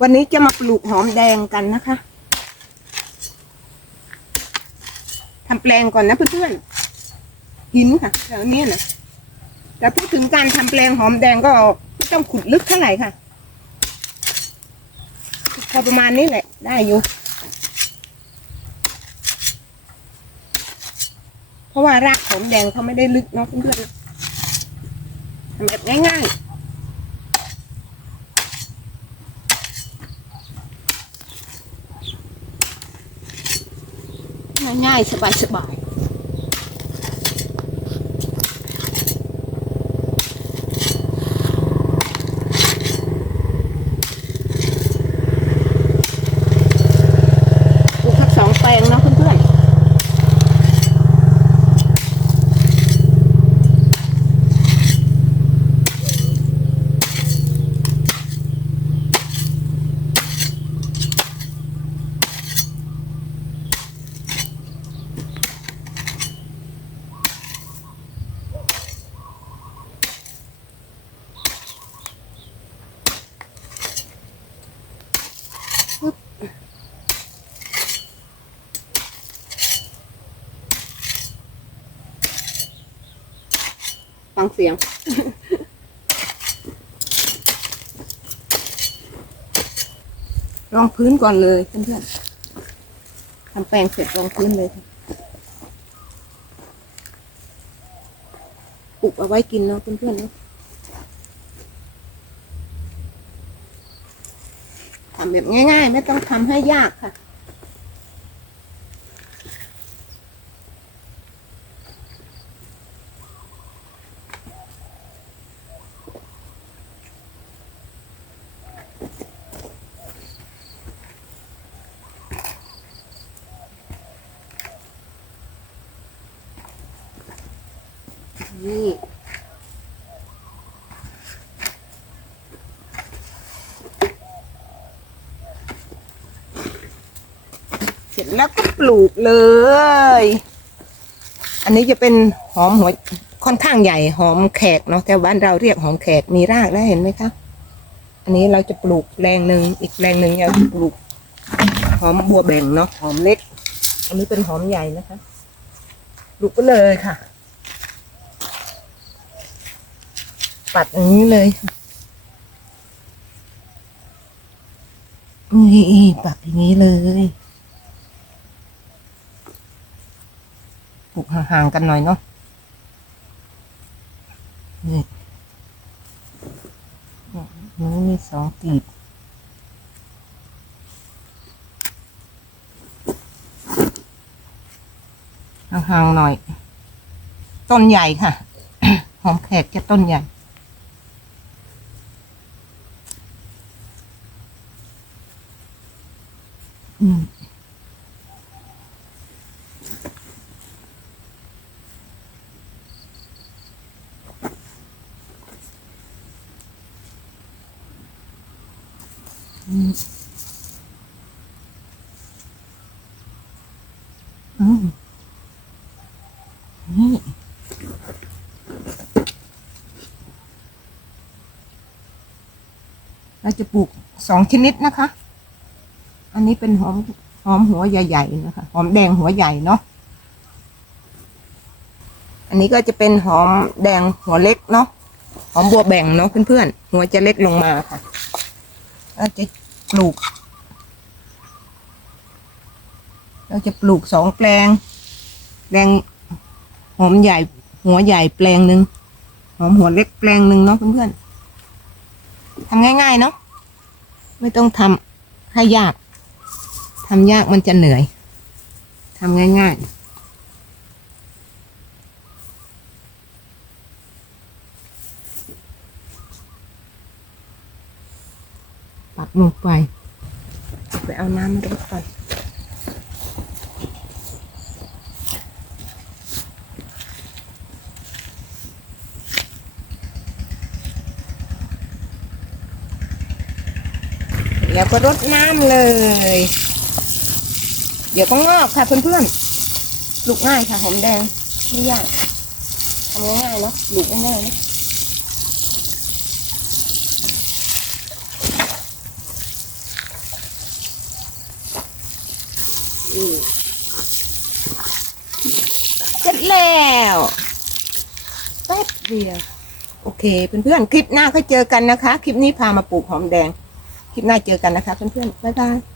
วันนี้จะมาปลูกหอมแดงกันนะคะทำแปลงก่อนนะเพื่อนๆหินค่ะแถวนี้นะแต่พูดถึงการทำแปลงหอมแดงก็ไม่ต้องขุดลึกเท่าไหร่ค่ะพอประมาณนี้แหละ ได้อยู่ เพราะว่ารากหอมแดงเขาไม่ได้ลึกเนาะเพื่อนๆทำแบบง่ายๆ ง่ายๆสบายๆปลูกทักสองแปลงเนาะเพื่อนๆ ฟังเสียง รองพื้นก่อนเลยเพื่อนๆทำแปลงเสร็จรองพื้นเลยค่ะปลูกเอาไว้กินเนาะเพื่อนๆเนาะทำแบบง่าย ๆ ไม่ต้องทำให้ยากค่ะ นี่เสร็จแล้วก็ปลูกเลย อันนี้จะเป็นหอมหัวค่อนข้างใหญ่หอมแขกเนาะแต่บ้านเราเรียกหอมแขกมีรากแล้วเห็นไหมคะอันนี้เราจะปลูกแรงหนึ่งอีกแรงหนึ่งเราจะปลูกหอมบัวแบ่งเนาะหอมเล็ก อันนี้เป็นหอมใหญ่นะคะปลูกไปเลยค่ะ ปัดอย่างนี้เลยนี่ปัดอย่างนี้เลยปลูกห่างๆกันหน่อยเนาะนี่นี่มีสองกีบห่างๆหน่อย ต้นใหญ่ค่ะ หอมแขกจะต้นใหญ่ อืมอืมอืมนี่เราจะปลูกสองชนิดนะคะ อันนี้เป็นหอมหอมหัวใหญ่ๆนะคะ หอมแดงหัวใหญ่เนาะ อันนี้ก็จะเป็นหอมแดงหัวเล็กเนาะ หอมบัวแบ่งเนาะเพื่อนๆ หัวจะเล็กลงมาค่ะเราจะปลูก เราจะปลูกสองแปลง แปลงหอมใหญ่ หัวใหญ่แปลงหนึ่งหอมหัวเล็กแปลงหนึ่งเนาะเพื่อนๆทำง่ายๆเนาะ ไม่ต้องทำให้ยาก ทำยากมันจะเหนื่อยทำง่าย ๆปัดลงไป ไปเอาน้ำมารดก่อนแล้วก็รดน้ำเลย เดี๋ยวก็งอกค่ะเพื่อนๆปลูกง่ายค่ะหอมแดงไม่ยากทำง่ายๆเนาะปลูกง่ายๆนะเสร็จแล้วแป๊บเดียวโอเคเพื่อนๆคลิปหน้าก็เจอกันนะคะ คลิปนี้พามาปลูกหอมแดง คลิปหน้าเจอกันนะคะ เพื่อนๆบ๊ายบาย